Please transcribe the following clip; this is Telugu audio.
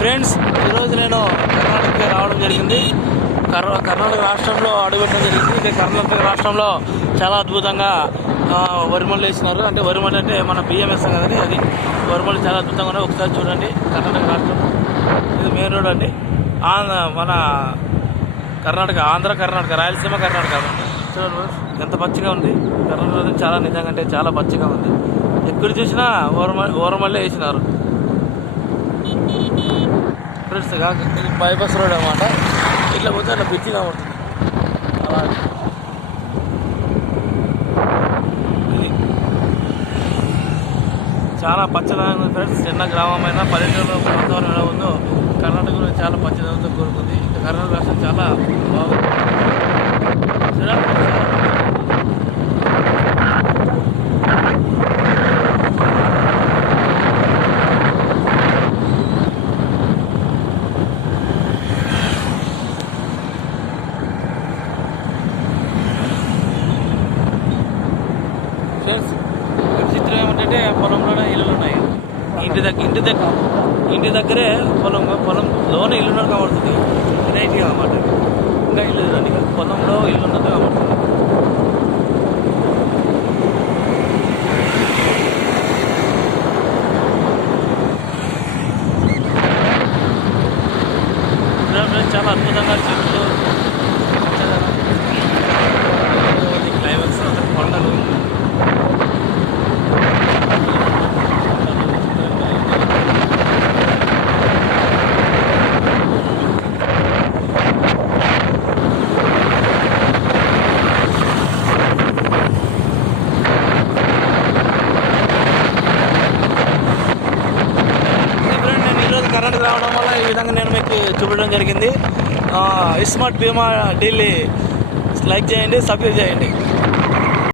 ఫ్రెండ్స్, ఈరోజు నేను కర్ణాటకకి రావడం జరిగింది. కర్ణాటక రాష్ట్రంలో అడుగుపెట్టడం జరిగింది. ఇక కర్ణాటక రాష్ట్రంలో చాలా అద్భుతంగా వరిమళ్ళు వేసినారు. అంటే వరిమళ్ళు అంటే మన బియ్యం వేస్తాం కదండి, అది వరిమళ్ళు చాలా అద్భుతంగా ఉన్నాయి. ఒకసారి చూడండి. కర్ణాటక రాష్ట్రం ఇది మెయిన్ రోడ్ అండి. మన కర్ణాటక రాయలసీమ కర్ణాటక చూడండి ఎంత పచ్చిగా ఉంది. కర్ణాటక చాలా నిజంగా అంటే చాలా పచ్చిగా ఉంది. ఎక్కడ చూసినా వరమళ్ళే వేసినారు ఫ్రెండ్స్. ఇది బైపాస్ రోడ్ అనమాట. ఇట్లా పోతే అట్లా బ్రిడ్జి కనబడుతుంది. అలా ఇది చాలా పచ్చదనంగా ఉంది ఫ్రెండ్స్. చిన్న గ్రామమైన పల్లెటూరులో వాతావరణం ఎలా ఉందో కర్ణాటకలో చాలా పచ్చదనంతో కోరుకుంది. ఇంకా కర్ణాటక రాష్ట్రం చాలా బాగుంది. ఫ్రెండ్స్, విచిత్రం ఏమిటంటే పొలంలోనే ఇల్లులు ఉన్నాయి. ఇంటి దగ్గరే పొలంలోనే ఇల్లున్నట్టు కనబడుతుంది. నైట్గా అన్నమాట. ఇంకా ఇల్లు చూడండి, పొలంలో ఇల్లు ఉన్నట్టు కనబడుతుంది. చాలా అద్భుతంగా చెట్లు, క్లైమాక్స్, కొండలు, కరెంట్ రావడం వల్ల ఈ విధంగా నేను మీకు చూపడం జరిగింది. స్మార్ట్ బీమా ఢిల్లీ లైక్ చేయండి, సబ్స్క్రైబ్ చేయండి.